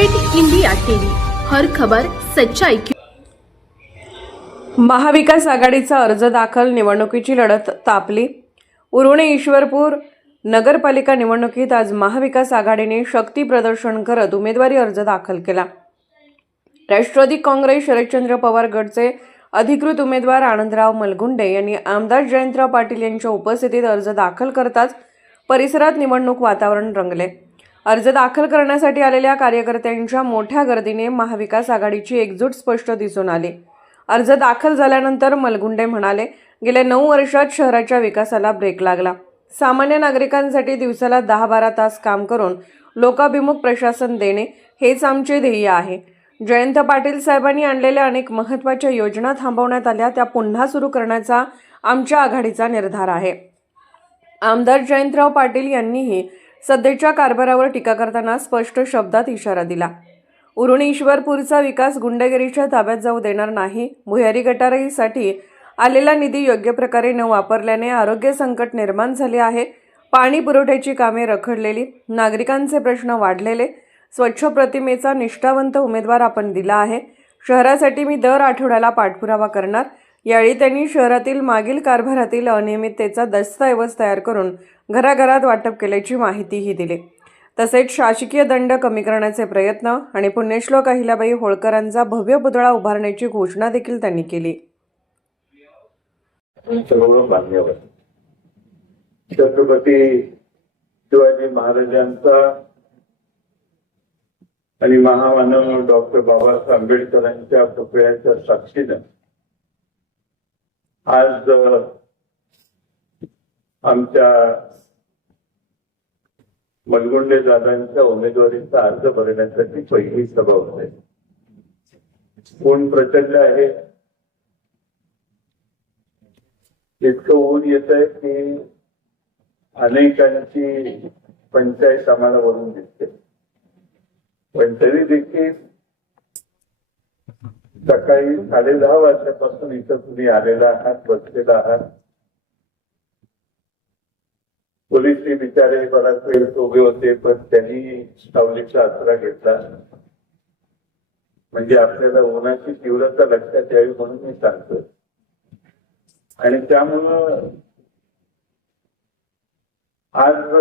Red India TV. हर खबर सच्चाई की महाविकास आघाडीचा अर्ज दाखल निवडणुकीची लढत तापली. उरुणे ईश्वरपूर नगरपालिका निवडणुकीत आज महाविकास आघाडीने शक्ती प्रदर्शन करत उमेदवारी अर्ज दाखल केला. राष्ट्रवादी काँग्रेस शरदचंद्र पवार गटचे अधिकृत उमेदवार आनंदराव मलगुंडे यांनी आमदार जयंतराव पाटील यांच्या उपस्थितीत अर्ज दाखल करताच परिसरात निवडणूक वातावरण रंगले. अर्ज दाखल करण्यासाठी आलेल्या कार्यकर्त्यांच्या मोठ्या गर्दीने महाविकास आघाडीची एकजूट स्पष्ट दिसून आली. अर्ज दाखल झाल्यानंतर मलगुंडे म्हणाले गेल्या नऊ वर्षात शहराच्या विकासाला ब्रेक लागला. सामान्य नागरिकांसाठी दिवसाला दहा बारा तास काम करून लोकाभिमुख प्रशासन देणे हेच आमचे ध्येय आहे. जयंत पाटील साहेबांनी आणलेल्या अनेक महत्त्वाच्या योजना थांबवण्यात आल्या त्या पुन्हा सुरू करण्याचा आमच्या आघाडीचा निर्धार आहे. आमदार जयंतराव पाटील यांनीही सध्याच्या कारभारावर टीका करताना स्पष्ट शब्दात इशारा दिला. उरुणेश्वरपूरचा विकास गुंडगिरीच्या ताब्यात जाऊ देणार नाही. भुयारी गटारीसाठी आलेला निधी योग्य प्रकारे न वापरल्याने आरोग्य संकट निर्माण झाले आहे. पाणी पुरवठ्याची कामे रखडलेली नागरिकांचे प्रश्न वाढलेले स्वच्छ प्रतिमेचा निष्ठावंत उमेदवार आपण दिला आहे. शहरासाठी मी दर आठवड्याला पाठपुरावा करणार. यावेळी त्यांनी शहरातील मागील कारभारातील अनियमिततेचा दस्तऐवज तयार करून घराघरात वाटप केल्याची माहितीही दिली. तसेच शासकीय दंड कमी करण्याचे प्रयत्न आणि पुण्यश्लोक अहिल्याबाई होळकरांचा भव्य पुतळा उभारण्याची घोषणा देखील त्यांनी केली. छत्रपती शिवाजी महाराजांचा आणि महामानव डॉक्टर बाबासाहेब आंबेडकरांच्या पुतळ्याच्या साक्षीनं आज आमच्या मलगुंडे दादांच्या उमेदवारीचा अर्ज भरण्यासाठी पहिली सभा होते. ऊन प्रचंड आहे. इतकं ऊन येत आहे की अनेकांची पंचायत आम्हाला वरून दिसते. पण तरी देखील सकाळी साडे दहा वाजल्यापासून इथं तुम्ही आलेला आहात बसलेला आहात. पोलीस बिचारे बराच वेळ उभे होते पण त्यांनी सावलीचा आसरा घेतला. म्हणजे आपल्याला उन्हाची तीव्रता लक्षात यावी म्हणून मी सांगतो आणि त्यामुळं आज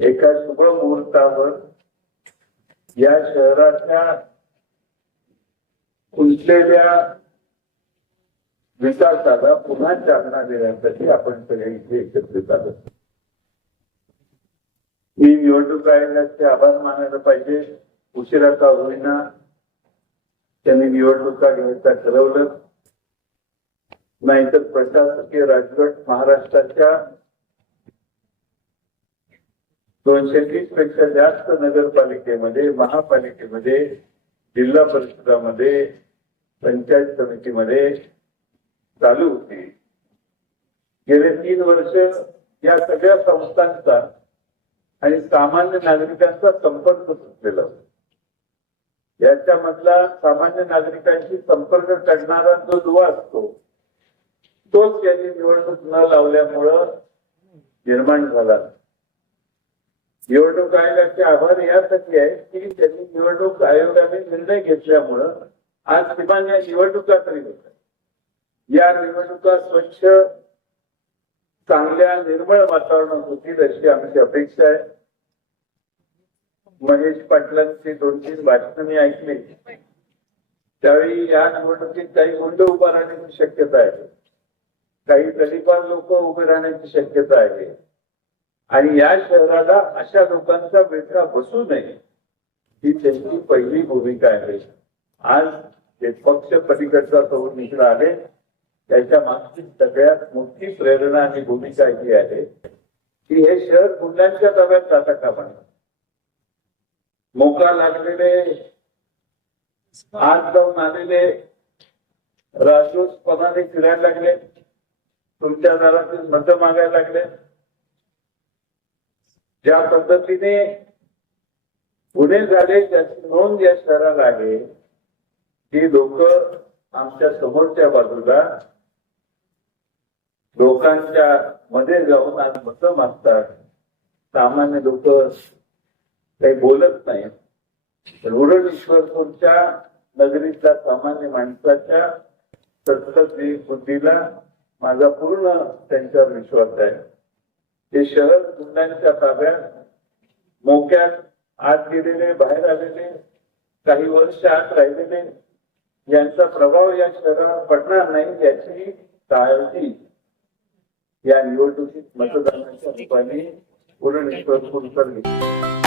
एका शुभ मुहूर्तावर या शहराच्या खुंटलेल्या विकासाला पुन्हा चालना देण्यासाठी आपण सगळे इथे एकत्रित आलो मी निवडणूक आयोगाचे आभार मानायला पाहिजे. उशिरा का होईना त्यांनी निवडणुका घ्यायचं ठरवलं. नाहीतर प्रशासकीय राजवट महाराष्ट्राच्या दोनशे तीसपेक्षा जास्त नगरपालिकेमध्ये महापालिकेमध्ये जिल्हा परिषदामध्ये पंचायत समितीमध्ये चालू होती. गेले तीन वर्ष या सगळ्या संस्थांचा आणि सामान्य नागरिकांचा संपर्क तुटलेला होता. याच्यामधला सामान्य नागरिकांशी संपर्क करणारा जो दुवा असतो तोच यांनी निवडणूक न लावल्यामुळं निर्माण झाला. निवडणूक आयोगाचे आभार यासाठी आहे की त्यांनी निवडणूक आयोगाने निर्णय घेतल्यामुळं आज किमान या निवडणुका तरी होत या निवडणुका स्वच्छ चांगल्या निर्मळ वातावरणात होतील अशी आमची अपेक्षा आहे. महेश पाटलांची दोन तीन भाषणं मी ऐकली. त्यावेळी या निवडणुकीत काही गुंड उभा राहण्याची शक्यता आहे. काही तलिबान लोक उभे राहण्याची शक्यता आहे. आणि या शहराला अशा लोकांचा वेठा बसू नये ही त्यांची पहिली भूमिका आहे. आज ते पक्ष पलीकडचा करून इकडे आले. त्याच्या मागची सगळ्यात मोठी प्रेरणा आणि भूमिका ही आहे की हे शहर गुंडांच्या ताब्यात जाता कामा नये. मोका लागलेले आज जाऊन आलेले राजूसपणाने फिरायला लागले तुमच्या दारातील मतं मागायला लागले. ज्या पद्धतीने पुढे झाले त्याची नोंद या शहराला आहे. ती लोक आमच्या समोरच्या बाजूला लोकांच्या मध्ये जाऊन आज मत मागतात. सामान्य लोक काही बोलत नाही रुरल ईश्वरपूरच्या नगरीतल्या सामान्य माणसाच्या सतत बुद्धीला माझा पूर्ण त्यांच्यावर विश्वास आहे. हे शहर गुंडांच्या ताब्यात मोक्यात आत गेलेले बाहेर आलेले काही वर्ष आत राहिलेले यांचा प्रभाव या शहरावर पडणार नाही याची काळजी या निवडणुकीत मतदानाच्या रूपाने पूर्ण ईश्वरपूरकर